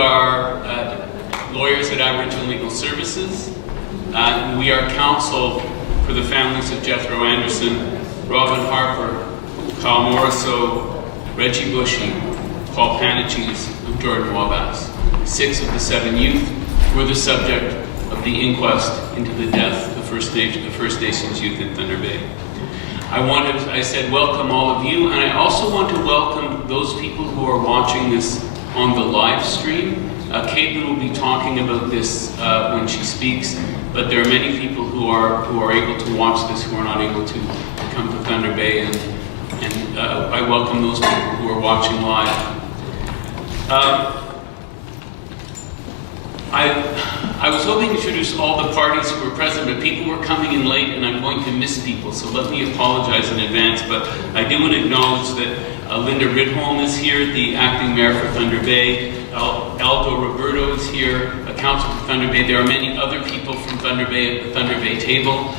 are lawyers at Aboriginal Legal Services. We are counsel for the families of Jethro Anderson, Robin Harper, Kyle Morriso, Reggie Bushy, Paul Panachis of Jordan Wabass, 6 of the 7 youth were the subject of the inquest into the death of the First Nations youth in Thunder Bay. I said welcome all of you, and I also want to welcome those people who are watching this on the live stream. Caitlin will be talking about this when she speaks, but there are many people who are able to watch this who are not able to come to Thunder Bay, and I welcome those people who are watching live. I was hoping to introduce all the parties who were present, but people were coming in late and I'm going to miss people, so let me apologize in advance. But I do want to acknowledge that Linda Ridholm is here, the acting mayor for Thunder Bay. Aldo Roberto is here, a council for Thunder Bay. There are many other people from Thunder Bay at the Thunder Bay table.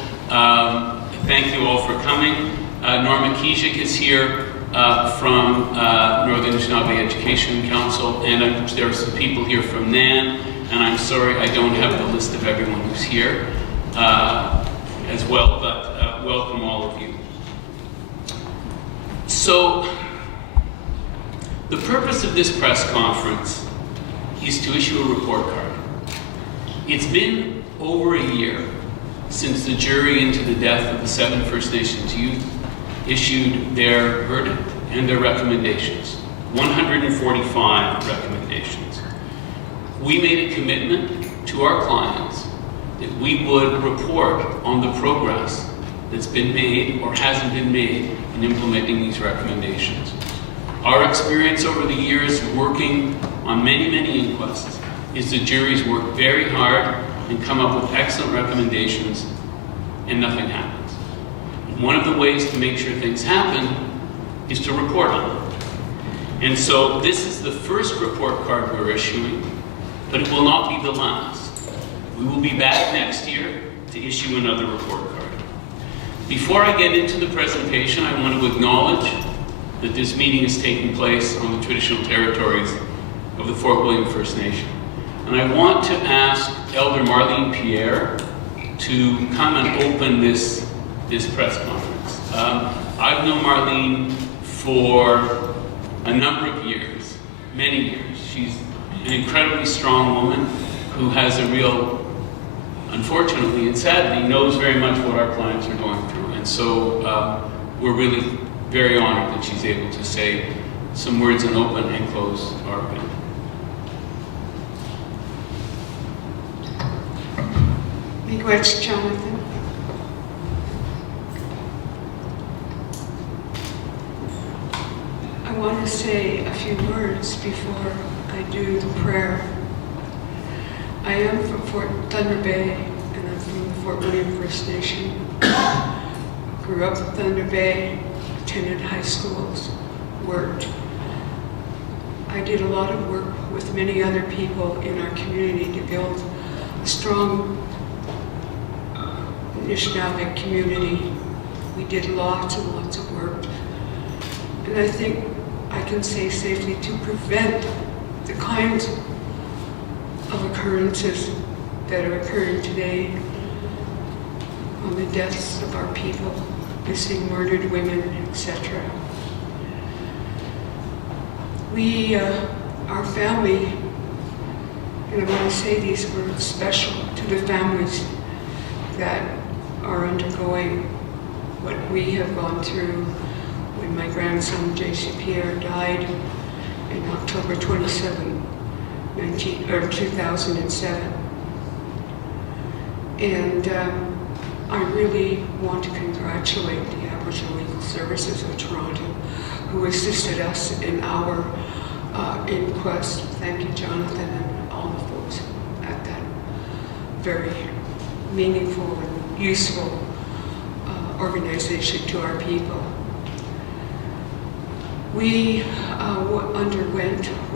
Thank you all for coming. Norma Kijik is here from Northern Anishinaabe Education Council, and there are some people here from NAN. And I'm sorry I don't have the list of everyone who's here as well, but welcome all of you. So, the purpose of this press conference is to issue a report card. It's been over a year since the jury into the death of the 7 First Nations youth issued their verdict and their recommendations, 145 recommendations. We made a commitment to our clients that we would report on the progress that's been made or hasn't been made in implementing these recommendations. Our experience over the years working on many, many inquests is the juries work very hard and come up with excellent recommendations and nothing happens. And one of the ways to make sure things happen is to report on them. And so this is the first report card we're issuing, but it will not be the last. We will be back next year to issue another report card. Before I get into the presentation, I want to acknowledge that this meeting is taking place on the traditional territories of the Fort William First Nation. And I want to ask Elder Marlene Pierre to come and open this press conference. I've known Marlene for a number of years, many years. She's an incredibly strong woman who has a real, unfortunately and sadly, knows very much what our clients are going through. And so we're really very honored that she's able to say some words and open and close our event. Miigwech, Jonathan. I want to say a few words before I do the prayer. I am from Fort Thunder Bay, and I'm from the Fort William First Nation. Grew up in Thunder Bay, attended high schools, worked. I did a lot of work with many other people in our community to build a strong Anishinaabe community. We did lots and lots of work. And I think I can say safely to prevent the kinds of occurrences that are occurring today on the deaths of our people, missing, murdered women, etc. We, our family, and I want to say these words special to the families that are undergoing what we have gone through when my grandson, J.C. Pierre, died in October 27, 2007. And I really want to congratulate the Aboriginal Legal Services of Toronto who assisted us in our inquest. Thank you, Jonathan, and all the folks at that very meaningful and useful organization to our people. We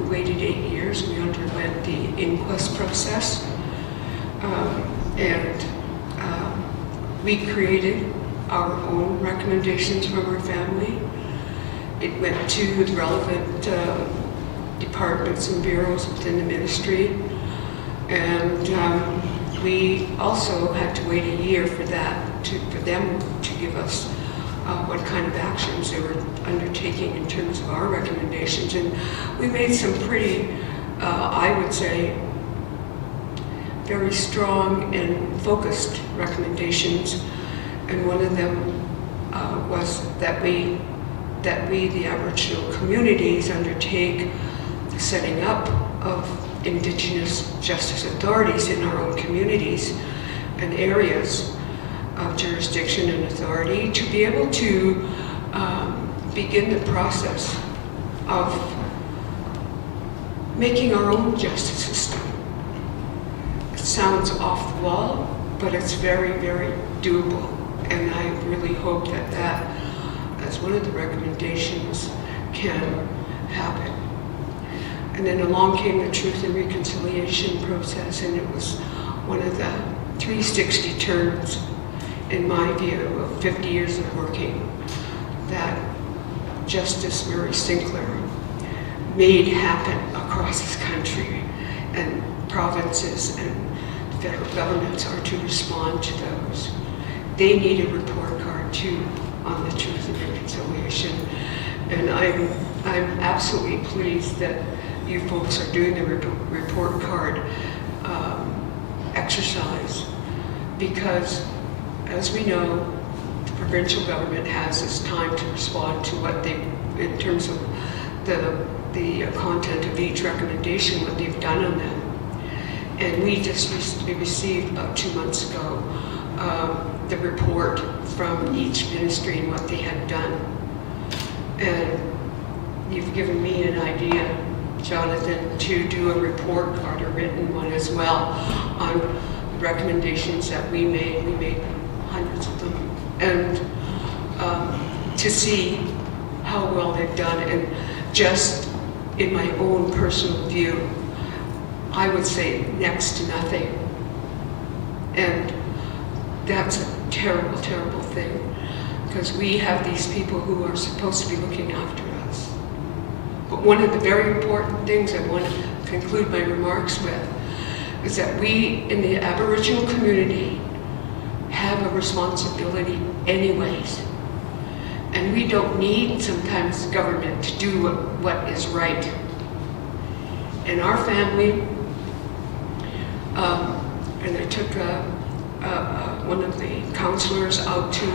waited 8 years, we underwent the inquest process, and we created our own recommendations from our family. It went to the relevant departments and bureaus within the ministry. And we also had to wait a year for that, for them to give us what kind of actions they were undertaking in terms of our recommendations. And we made some pretty, I would say, very strong and focused recommendations. And one of them was that we, the Aboriginal communities, undertake the setting up of Indigenous justice authorities in our own communities and areas of jurisdiction and authority to be able to begin the process of making our own justice system. It sounds off the wall, but it's very, very doable. And I really hope that that, as one of the recommendations, can happen. And then along came the Truth and Reconciliation process, and it was one of the 360 turns, in my view, of 50 years of working, that Justice Murray Sinclair made happen across this country, and provinces and federal governments are to respond to those. They need a report card too on the Truth and Reconciliation, and I'm absolutely pleased that you folks are doing the report card exercise, because as we know, the provincial government has this time to respond to what they, in terms of the content of each recommendation, what they've done on them. And we just recently received, about 2 months ago, the report from each ministry and what they had done. And you've given me an idea, Jonathan, to do a report card, a written one as well, on the recommendations that we made. We made hundreds of them. And to see how well they've done. And just in my own personal view, I would say next to nothing. And that's a terrible, terrible thing, because we have these people who are supposed to be looking after us. But one of the very important things I want to conclude my remarks with is that we in the Aboriginal community have a responsibility anyways. And we don't need sometimes government to do what is right. In our family, and I took one of the counselors out to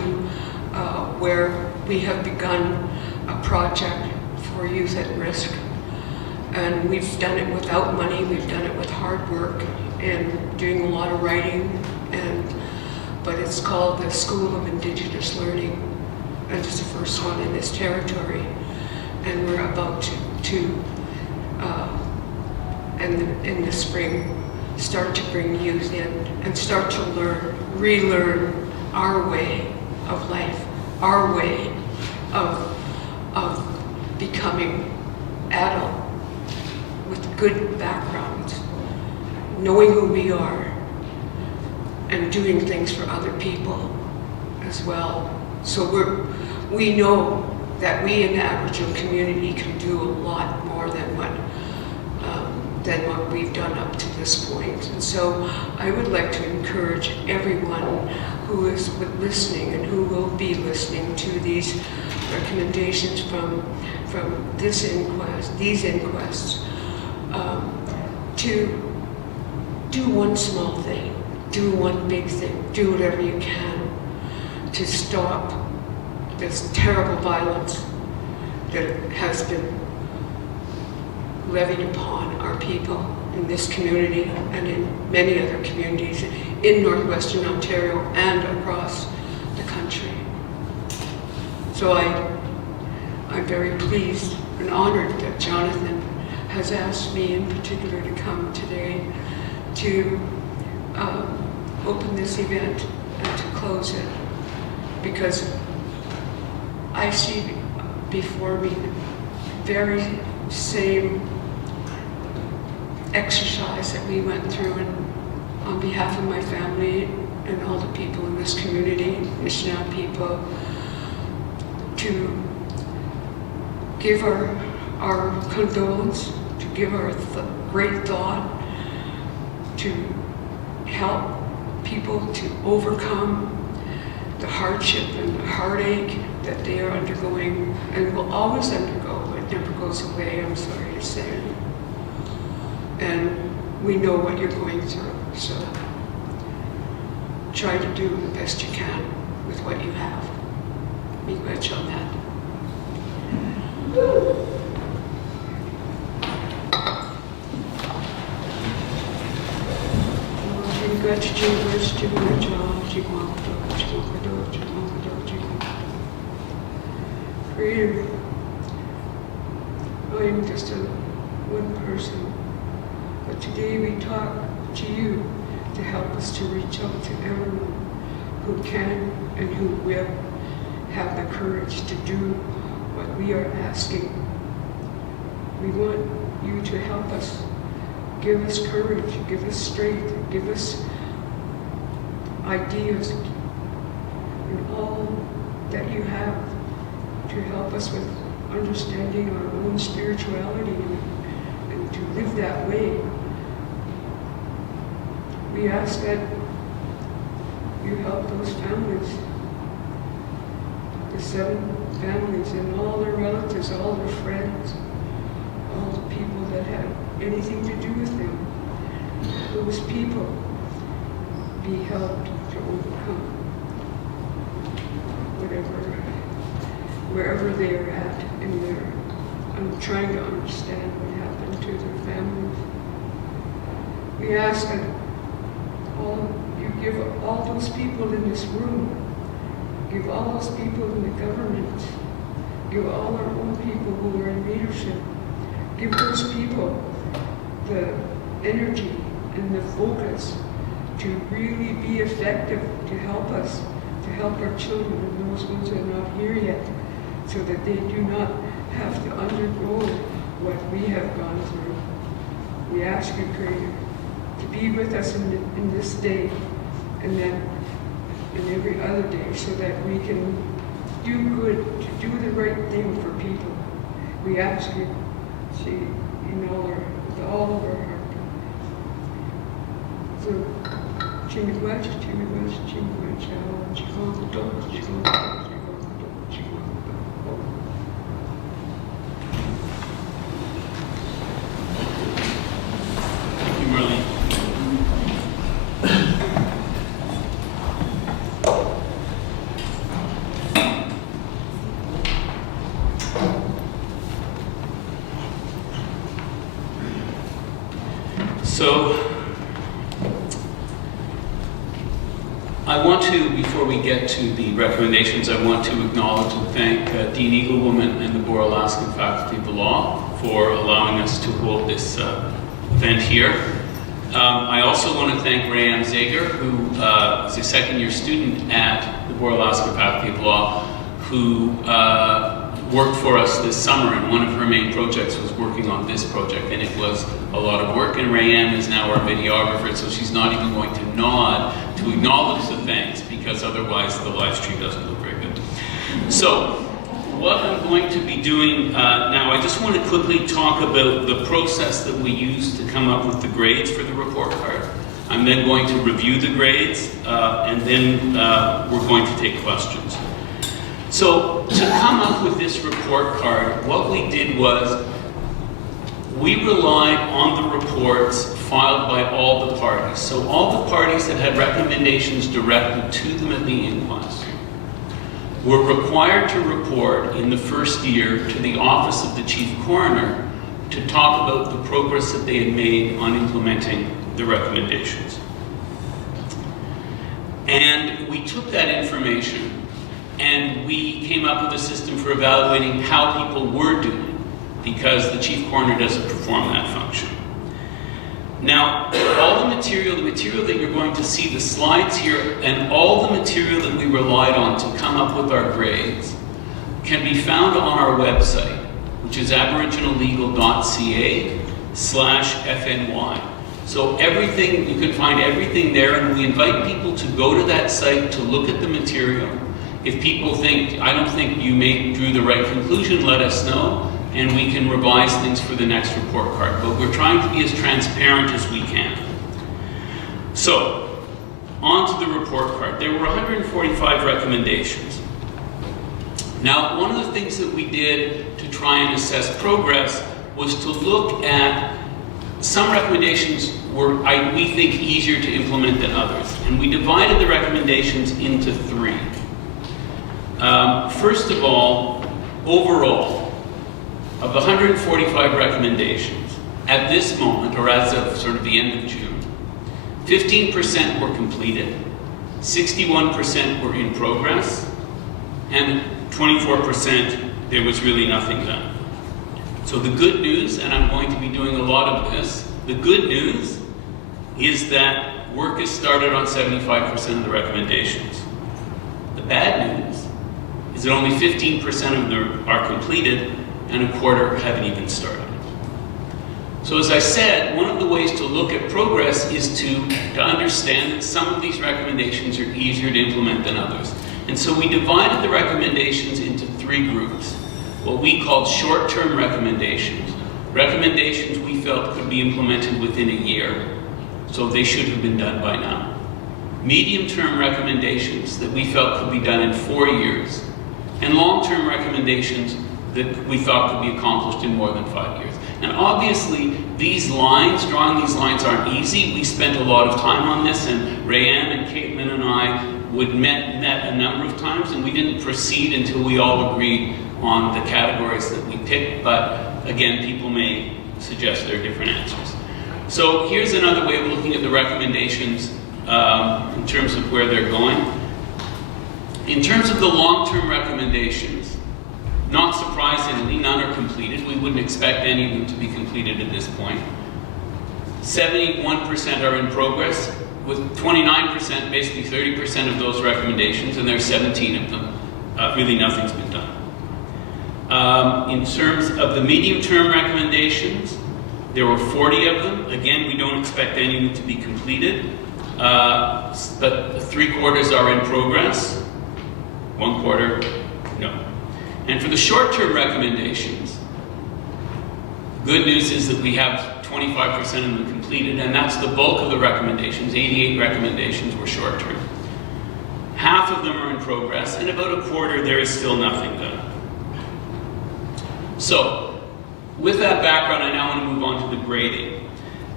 where we have begun a project for youth at risk. And we've done it without money, we've done it with hard work and doing a lot of writing, but it's called the School of Indigenous Learning, and it's the first one in this territory. And we're about to in the spring, start to bring youth in and start to relearn our way of life, our way of becoming adult with good backgrounds, knowing who we are, and doing things for other people as well. So we know that we in the Aboriginal community can do a lot more than what we've done up to this point. And so I would like to encourage everyone who is listening and who will be listening to these recommendations from this inquest, these inquests, to do one small thing, do one big thing, do whatever you can to stop this terrible violence that has been levied upon our people in this community and in many other communities in Northwestern Ontario and across the country. So I'm very pleased and honored that Jonathan has asked me in particular to come today to open this event and to close it, because I see before me the very same exercise that we went through, and on behalf of my family and all the people in this community, Anishinaabe people, to give our condolence give our great thought, to help people to overcome the hardship and the heartache that they are undergoing and will always undergo. It never goes away, I'm sorry to say. And we know what you're going through, so try to do the best you can with what you have. Miigwech on that. Creator, I'm just one person, but today we talk to you to help us to reach out to everyone who can and who will have the courage to do what we are asking. We want you to help us. Give us courage, give us strength, give us ideas and all that you have to help us with understanding our own spirituality and to live that way. We ask that you help those families, the 7 families and all their relatives, all their friends, all the people that have anything to do with them. Those people be helped to overcome wherever they are at in their, I'm trying to understand what happened to their families. We ask that you give all those people in this room, give all those people in the government, give all our own people who are in leadership, give those people the energy and the focus to really be effective, to help us, to help our children and those ones who are not here yet, so that they do not have to undergo what we have gone through. We ask you, Creator, to be with us in this day and then in every other day, so that we can do good, to do the right thing for people. We ask you, see, with all of our heart. So, Chimigwech, Chimigwech, Chimigwech, Chimigwech, Chimigwech. So, I want to, before we get to the recommendations, I want to acknowledge and thank Dean Eaglewoman and the Boer Alaskan Faculty of the Law for allowing us to hold this event here. I also want to thank Rayanne Zager, who is a second-year student at the Boer Alaskan Faculty of Law, who worked for us this summer, and one of her main projects was working on this project, and it was a lot of work, and Rayanne is now our videographer, so she's not even going to nod to acknowledge the thanks, because otherwise the live stream doesn't look very good. So, what I'm going to be doing now, I just want to quickly talk about the process that we use to come up with the grades for the report card. I'm then going to review the grades, and then we're going to take questions. So, to come up with this report card, what we did was we relied on the reports filed by all the parties. So all the parties that had recommendations directed to them at the inquest were required to report in the first year to the Office of the Chief Coroner to talk about the progress that they had made on implementing the recommendations. And we took that information and we came up with a system for evaluating how people were doing, because the Chief Coroner doesn't perform that function. Now, all the material that you're going to see, the slides here, and all the material that we relied on to come up with our grades can be found on our website, which is aboriginallegal.ca/FNY. So everything, you can find everything there, and we invite people to go to that site to look at the material. If people think, I don't think you drew the right conclusion, let us know. and we can revise things for the next report card. But we're trying to be as transparent as we can. So, on to the report card. There were 145 recommendations. Now, one of the things that we did to try and assess progress was to look at some recommendations were, we think, easier to implement than others. And we divided the recommendations into three. First of all, overall, of the 145 recommendations, at this moment, or as of sort of the end of June, 15% were completed, 61% were in progress, and 24% there was really nothing done. So the good news, and I'm going to be doing a lot of this, the good news is that work has started on 75% of the recommendations. The bad news is that only 15% of them are completed and a quarter haven't even started. So as I said, one of the ways to look at progress is to understand that some of these recommendations are easier to implement than others. And so we divided the recommendations into three groups. What we called short-term recommendations. Recommendations we felt could be implemented within a year, so they should have been done by now. Medium-term recommendations that we felt could be done in 4 years. And long-term recommendations that we thought could be accomplished in more than 5 years. And obviously, drawing these lines aren't easy. We spent a lot of time on this, and Rayanne and Caitlin and I met a number of times, and we didn't proceed until we all agreed on the categories that we picked, but again, people may suggest there are different answers. So here's another way of looking at the recommendations in terms of where they're going. In terms of the long-term recommendations, not surprisingly, none are completed. We wouldn't expect any of them to be completed at this point. 71% are in progress, with 29%, basically 30% of those recommendations, and there are 17 of them. Really nothing's been done. In terms of the medium-term recommendations, there were 40 of them. Again, we don't expect any of them to be completed, but 3/4 are in progress. 1/4, no. And for the short-term recommendations, good news is that we have 25% of them completed, and that's the bulk of the recommendations. 88 recommendations were short-term. Half of them are in progress, and about 1/4 there is still nothing done. So, with that background, I now want to move on to the grading.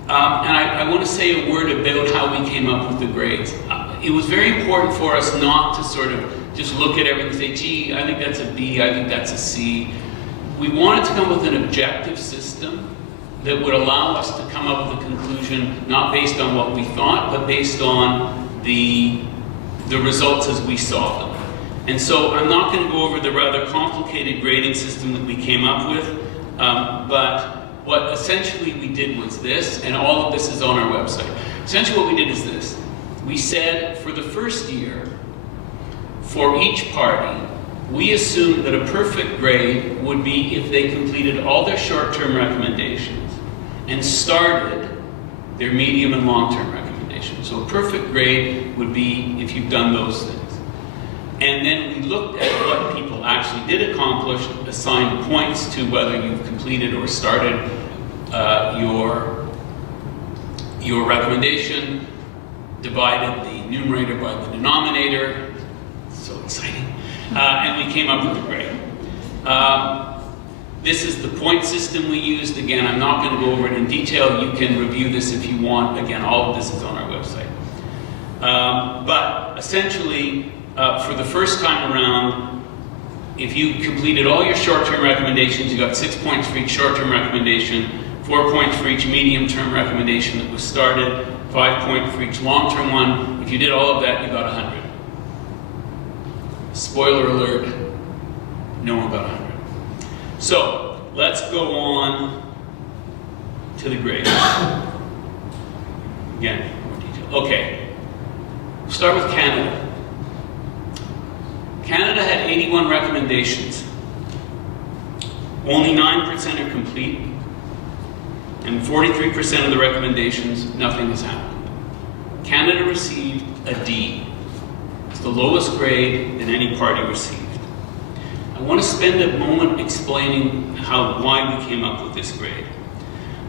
And I want to say a word about how we came up with the grades. It was very important for us not to sort of just look at everything and say, gee, I think that's a B, I think that's a C. We wanted to come up with an objective system that would allow us to come up with a conclusion not based on what we thought, but based on the results as we saw them. And so I'm not going to go over the rather complicated grading system that we came up with, but what essentially we did was this, and all of this is on our website. Essentially what we did is this. We said for the first year, for each party, we assumed that a perfect grade would be if they completed all their short-term recommendations and started their medium and long-term recommendations. So a perfect grade would be if you've done those things. And then we looked at what people actually did accomplish, assigned points to whether you've completed or started your recommendation, divided the numerator by the denominator. So exciting. And we came up with a grade. This is the point system we used. Again, I'm not going to go over it in detail. You can review this if you want. Again, all of this is on our website. But essentially, for the first time around, if you completed all your short-term recommendations, you got 6 points for each short-term recommendation, 4 points for each medium-term recommendation that was started, 5 points for each long-term one. If you did all of that, you got 100. Spoiler alert, no one got 100. So, let's go on to the grades. Again, more detail. Okay, start with Canada. Canada had 81 recommendations. Only 9% are complete, and 43% of the recommendations, nothing has happened. Canada received a D. It's the lowest grade that any party received. want to spend a moment explaining why we came up with this grade.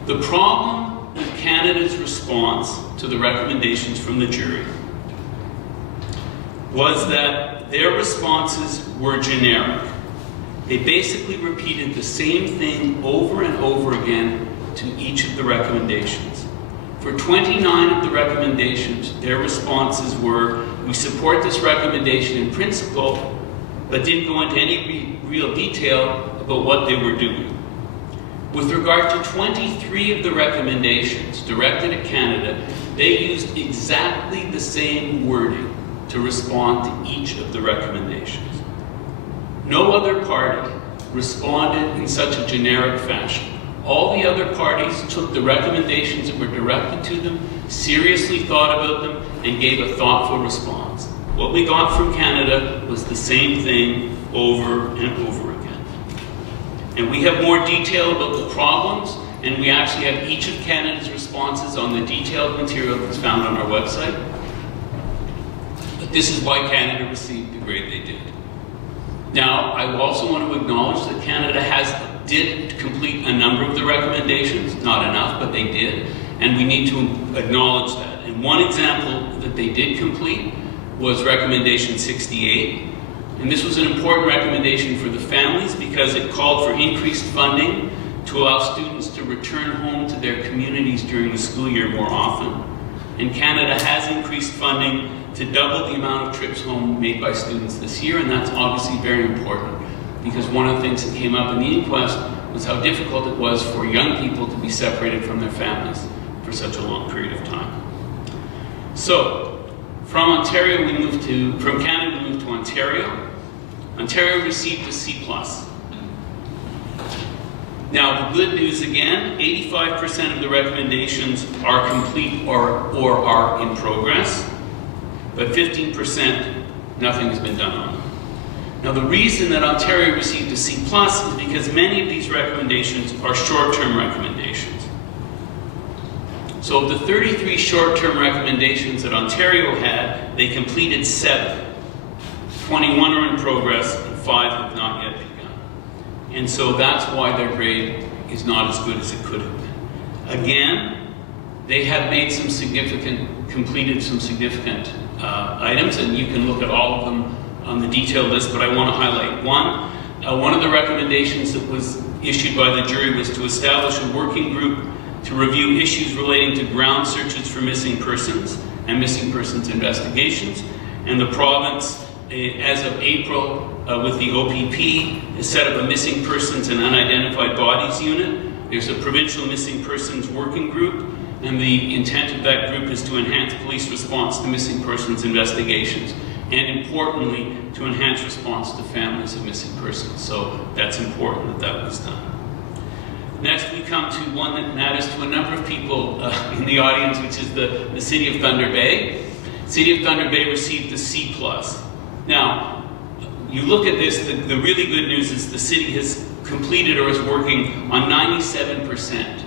The problem with Canada's response to the recommendations from the jury was that their responses were generic. They basically repeated the same thing over and over again to each of the recommendations. For 29 of the recommendations, their responses were, we support this recommendation in principle, but didn't go into any real detail about what they were doing. With regard to 23 of the recommendations directed at Canada, they used exactly the same wording to respond to each of the recommendations. No other party responded in such a generic fashion. All the other parties took the recommendations that were directed to them, seriously thought about them, and gave a thoughtful response. What we got from Canada was the same thing over and over again. And we have more detail about the problems, and we actually have each of Canada's responses on the detailed material that's found on our website. But this is why Canada received the grade they did. Now, I also want to acknowledge that Canada did complete a number of the recommendations, not enough, but they did, and we need to acknowledge that. And one example that they did complete was recommendation 68, and this was an important recommendation for the families because it called for increased funding to allow students to return home to their communities during the school year more often. And Canada has increased funding to double the amount of trips home made by students this year, and that's obviously very important because one of the things that came up in the inquest was how difficult it was for young people to be separated from their families for such a long period of time. So, from Canada we moved to Ontario. Ontario received a C+. Now, the good news again, 85% of the recommendations are complete or are in progress, but 15%, nothing has been done on them. Now, the reason that Ontario received a C+ is because many of these recommendations are short-term recommendations. So of the 33 short-term recommendations that Ontario had, they completed 7. 21 are in progress, and 5 have not yet begun. And so that's why their grade is not as good as it could have been. Again, they have made completed some significant items, and you can look at all of them on the detailed list, but I want to highlight one. One of the recommendations that was issued by the jury was to establish a working group to review issues relating to ground searches for missing persons and missing persons investigations. And the province, as of April, with the OPP, has set up a missing persons and unidentified bodies unit. There's a provincial missing persons working group, and the intent of that group is to enhance police response to missing persons investigations, and importantly, to enhance response to families of missing persons. So that's important that was done. Next, we come to one that matters to a number of people in the audience, which is the City of Thunder Bay. City of Thunder Bay received a C+. Now, you look at this, the really good news is the city has completed or is working on 97%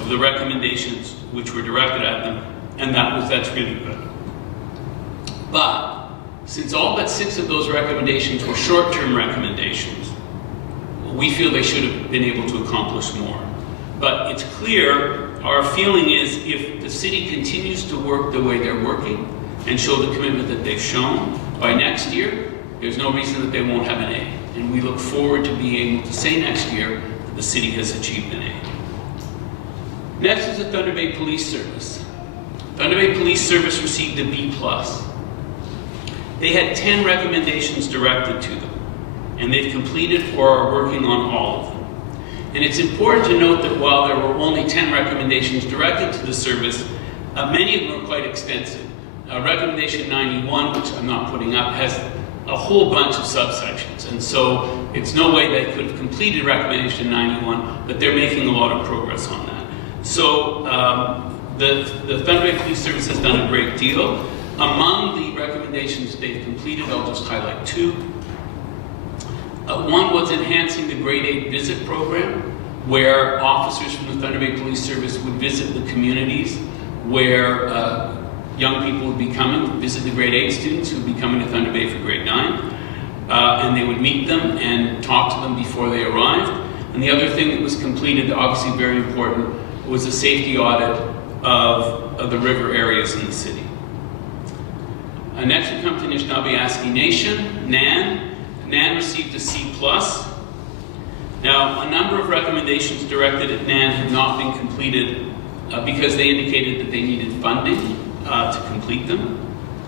of the recommendations which were directed at them, and that's really good. But, since all but 6 of those recommendations were short-term recommendations, we feel they should have been able to accomplish more. But it's clear, our feeling is if the city continues to work the way they're working and show the commitment that they've shown, by next year, there's no reason that they won't have an A. And we look forward to being able to say next year that the city has achieved an A. Next is the Thunder Bay Police Service. Thunder Bay Police Service received a B+. They had 10 recommendations directed to them, and they've completed or are working on all of them. And it's important to note that while there were only 10 recommendations directed to the service, many of them are quite extensive. Recommendation 91, which I'm not putting up, has a whole bunch of subsections, and so it's no way they could have completed recommendation 91, but they're making a lot of progress on that. So the Thunder Bay Police Service has done a great deal. Among the recommendations they've completed, I'll just highlight 2. One was enhancing the grade 8 visit program, where officers from the Thunder Bay Police Service would visit the communities where young people would be coming, visit the grade 8 students who would be coming to Thunder Bay for grade 9. and they would meet them and talk to them before they arrived. And the other thing that was completed, obviously very important, was a safety audit of the river areas in the city. Next we come to Anishinaabe Nation, NAN. NAN received a C+. Now, a number of recommendations directed at NAN have not been completed because they indicated that they needed funding to complete them.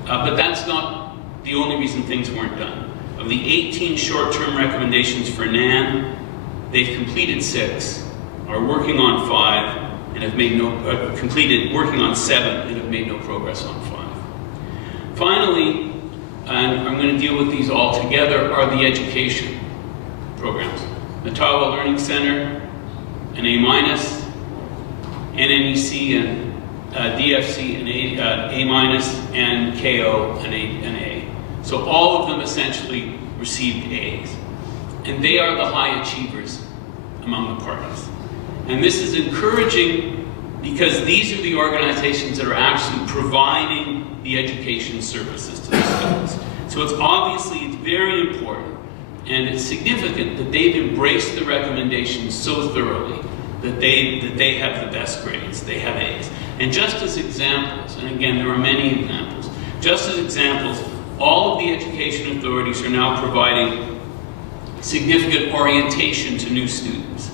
But that's not the only reason things weren't done. Of the 18 short-term recommendations for NAN, they've completed 6, are working on 5, and have made working on 7 and have made no progress on 5. Finally, and I'm going to deal with these all together, are the education programs. Ottawa Learning Center, an A-, NNEC and DFC an A-, and KO an A. So all of them essentially received A's. And they are the high achievers among the parties. And this is encouraging because these are the organizations that are actually providing the education services to the students. So it's very important and it's significant that they've embraced the recommendations so thoroughly that they have the best grades, they have A's. And just as examples, and again there are many examples, just as examples, all of the education authorities are now providing significant orientation to new students.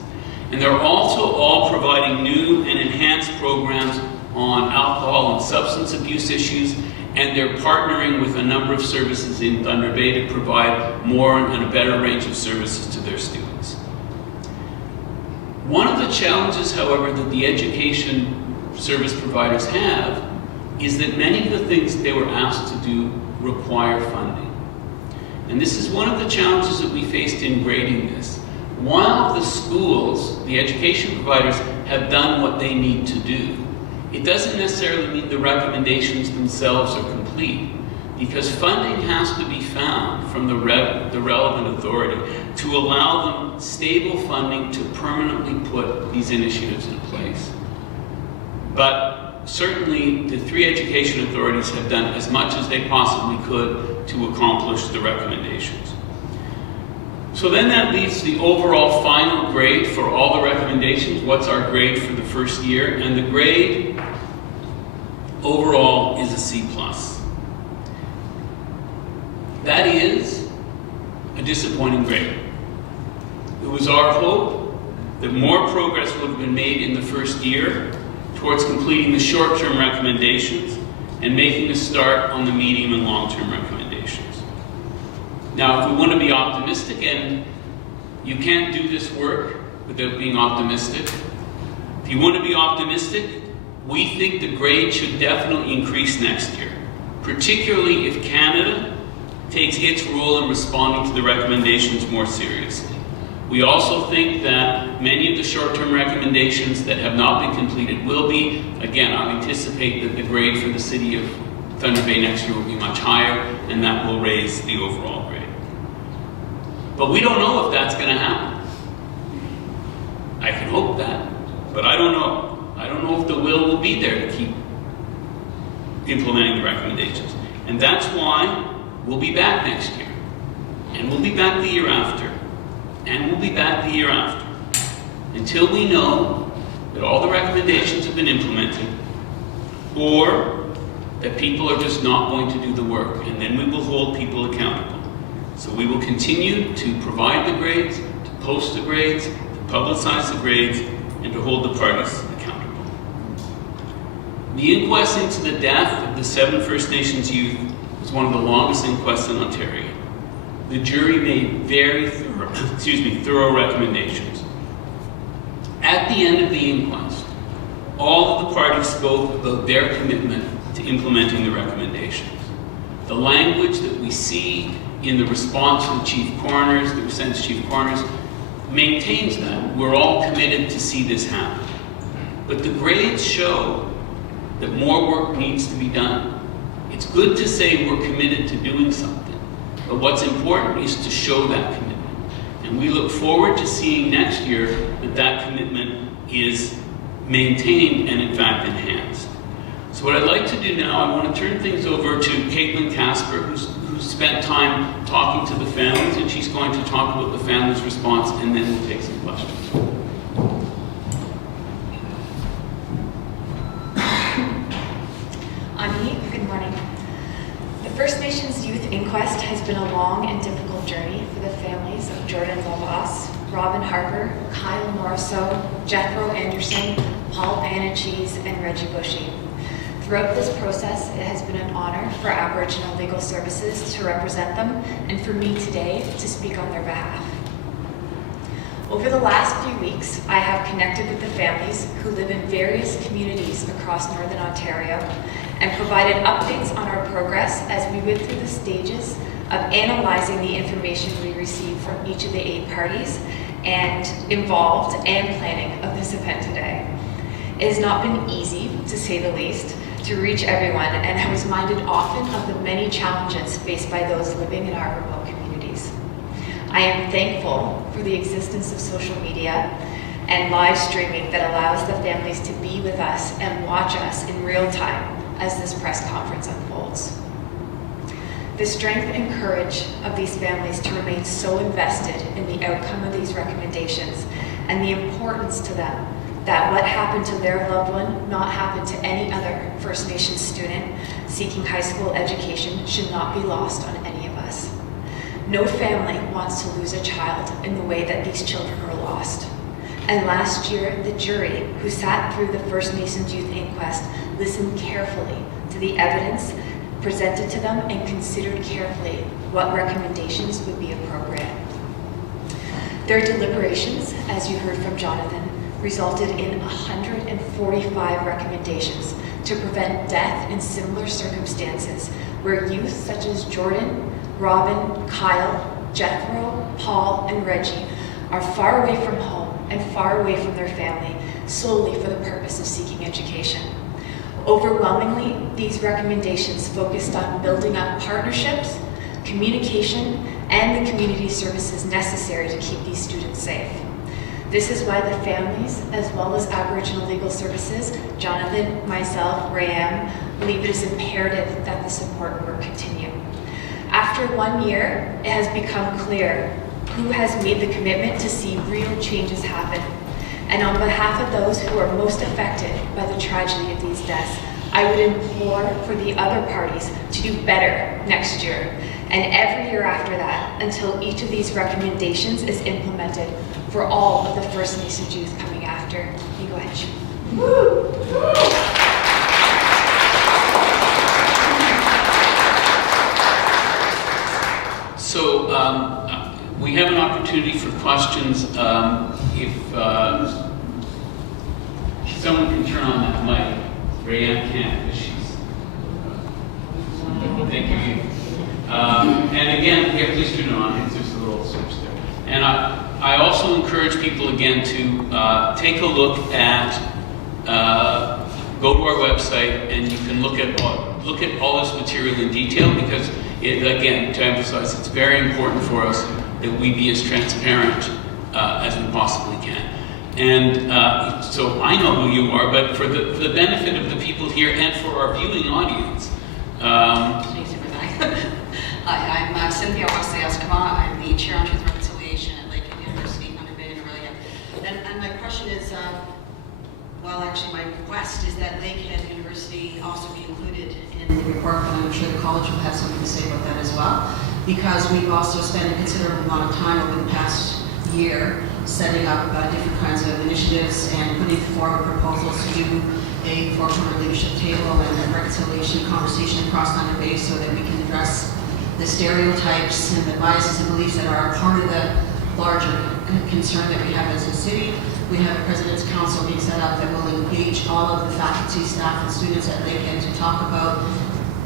And they're also all providing new and enhanced programs on alcohol and substance abuse issues, and they're partnering with a number of services in Thunder Bay to provide more and a better range of services to their students. One of the challenges, however, that the education service providers have is that many of the things they were asked to do require funding. And this is one of the challenges that we faced in grading this. While the schools, the education providers, have done what they need to do, it doesn't necessarily mean the recommendations themselves are complete, because funding has to be found from the relevant authority to allow them stable funding to permanently put these initiatives in place. But certainly the 3 education authorities have done as much as they possibly could to accomplish the recommendations. So then that leaves the overall final grade for all the recommendations. What's our grade for the first year? And the grade overall is a C+. That is a disappointing grade. It was our hope that more progress would have been made in the first year towards completing the short-term recommendations and making a start on the medium and long-term recommendations. Now, if we want to be optimistic, and you can't do this work without being optimistic, if you want to be optimistic, we think the grade should definitely increase next year, particularly if Canada takes its role in responding to the recommendations more seriously. We also think that many of the short-term recommendations that have not been completed will be. Again, I anticipate that the grade for the City of Thunder Bay next year will be much higher, and that will raise the overall grade. But we don't know if that's going to happen. I can hope that, but I don't know. I don't know if the will be there to keep implementing the recommendations. And that's why we'll be back next year, and we'll be back the year after, and we'll be back the year after, until we know that all the recommendations have been implemented, or that people are just not going to do the work, and then we will hold people accountable. So we will continue to provide the grades, to post the grades, to publicize the grades, and to hold the parties accountable. The inquest into the death of the 7 First Nations youth was one of the longest inquests in Ontario. The jury made very thorough recommendations. At the end of the inquest, all of the parties spoke about their commitment to implementing the recommendations. The language that we see in the response from the chief coroners, the Sentenced chief coroners, maintains that. We're all committed to see this happen. But the grades show that more work needs to be done. It's good to say we're committed to doing something, but what's important is to show that commitment. And we look forward to seeing next year that that commitment is maintained and in fact enhanced. So what I'd like to do now, I want to turn things over to Caitlin Casper, who's spent time talking to the families, and she's going to talk about the families' response, and then we'll take some questions. Good morning. The First Nations Youth Inquest has been a long and difficult journey for the families of Jordan Lavas, Robin Harper, Kyle Morriso, Jethro Anderson, Paul Panachese, and Reggie Bushy. Throughout this process, it has been an honor for Aboriginal Legal Services to represent them and for me today to speak on their behalf. Over the last few weeks, I have connected with the families who live in various communities across Northern Ontario and provided updates on our progress as we went through the stages of analyzing the information we received from each of the 8 parties and involved and planning of this event today. It has not been easy, to say the least, to reach everyone, and I was reminded often of the many challenges faced by those living in our remote communities. I am thankful for the existence of social media and live streaming that allows the families to be with us and watch us in real time as this press conference unfolds. The strength and courage of these families to remain so invested in the outcome of these recommendations and the importance to them that what happened to their loved one not happen to any other First Nations student seeking high school education should not be lost on any of us. No family wants to lose a child in the way that these children were lost. And last year, the jury who sat through the First Nations Youth Inquest listened carefully to the evidence presented to them and considered carefully what recommendations would be appropriate. Their deliberations, as you heard from Jonathan, resulted in 145 recommendations to prevent death in similar circumstances where youth such as Jordan, Robin, Kyle, Jethro, Paul, and Reggie are far away from home and far away from their family solely for the purpose of seeking education. Overwhelmingly, these recommendations focused on building up partnerships, communication, and the community services necessary to keep these students safe. This is why the families, as well as Aboriginal Legal Services, Jonathan, myself, Rayam, believe it is imperative that the support work continue. After 1 year, it has become clear who has made the commitment to see real changes happen. And on behalf of those who are most affected by the tragedy of these deaths, I would implore for the other parties to do better next year and every year after that until each of these recommendations is implemented for all of the First Nations youth coming after. You go ahead, Shu. So we have an opportunity for questions. If someone can turn on that mic. Rayanne can't because she's... Thank you. And again, yeah, please turn it on. It's just a little switch there. And I also encourage people again to take a look at, go to our website, and you can look at all this material in detail, because again, to emphasize, it's very important for us that we be as transparent as we possibly can. And so I know who you are, but for the benefit of the people here and for our viewing audience. Thanks for that. Hi, I'm Cynthia Wasayaskama. I'm the Chair on Truth and Reconciliation at Lakehead University, Thunder Bay, and Aurelia. And my question is, well, actually my request is that Lakehead University also be included in the report, and I'm sure the college will have something to say about that as well, because we've also spent a considerable amount of time over the past year setting up different kinds of initiatives and putting forward proposals to do a four-corner leadership table and a reconciliation conversation across Thunder Bay so that we can address the stereotypes and the biases and beliefs that are part of the larger concern that we have as a city. We have a President's Council being set up that will engage all of the faculty, staff, and students at Lakehead to talk about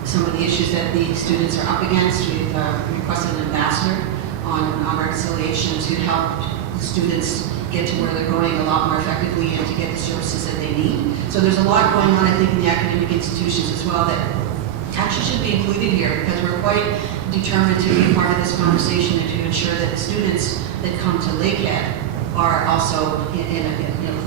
some of the issues that the students are up against. We've requested an ambassador on reconciliation to help the students get to where they're going a lot more effectively and to get the services that they need. So there's a lot going on, I think, in the academic institutions as well that actually should be included here, because we're quite determined to be a part of this conversation and to ensure that the students that come to Lakehead are also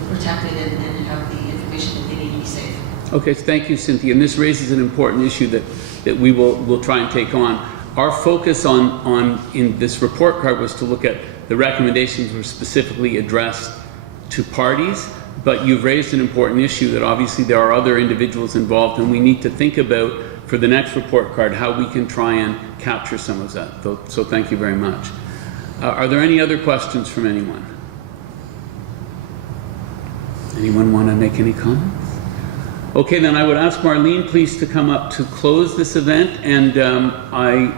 protected and have the information that they need to be safe. Okay, thank you, Cynthia. And this raises an important issue that we'll try and take on. Our focus in this report card was to look at the recommendations were specifically addressed to parties, but you've raised an important issue that obviously there are other individuals involved, and we need to think about for the next report card how we can try and capture some of that. So thank you very much. Are there any other questions from anyone? Anyone want to make any comments? Okay, then I would ask Marlene please to come up to close this event, and I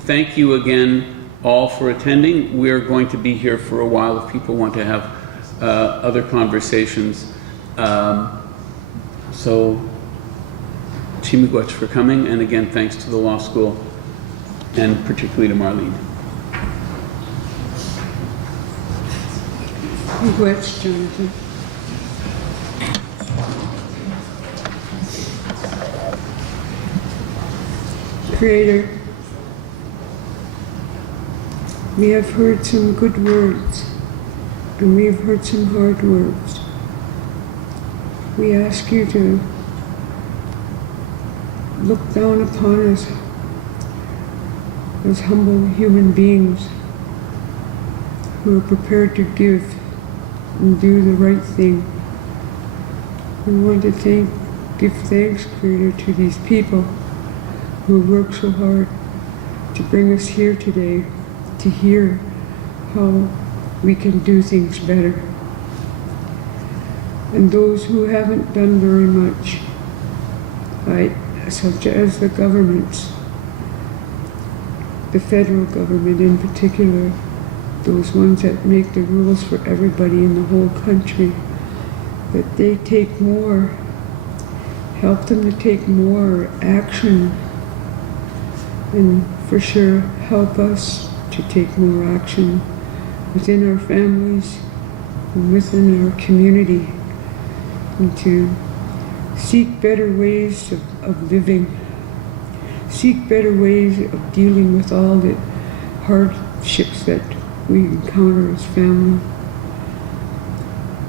thank you again all for attending. We're going to be here for a while if people want to have other conversations. So, Chimigwech for coming, and again thanks to the law school and particularly to Marlene. Congrats, Jonathan. Creator, we have heard some good words, and we have heard some hard words. We ask you to look down upon us as humble human beings who are prepared to give and do the right thing. We want to give thanks, Creator, to these people who work so hard to bring us here today to hear how we can do things better. And those who haven't done very much, such as the governments, the federal government in particular, those ones that make the rules for everybody in the whole country, that they take more, help them to take more action, and for sure help us to take more action within our families and within our community, and to seek better ways of living, seek better ways of dealing with all the hardships that we encounter as family.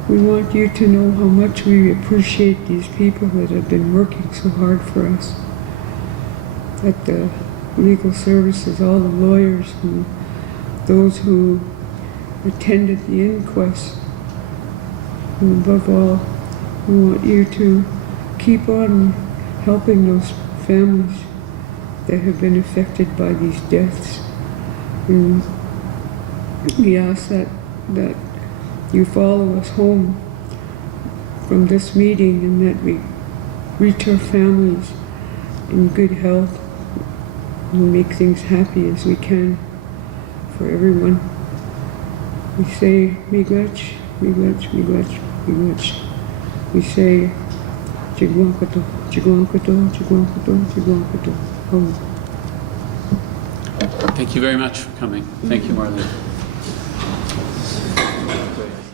We want you to know how much we appreciate these people that have been working so hard for us at the legal services, all the lawyers and those who attended the inquest. And above all, we want you to keep on helping those families that have been affected by these deaths. And we ask that you follow us home from this meeting, and that we reach our families in good health and make things happy as we can for everyone. We say, Miigwech, Miigwech, Miigwech, Miigwech. We say, Chigwankato, Chigwankato, Chigwankato, Chigwankato. Home. Thank you very much for coming. Thank you, Marlene. Great.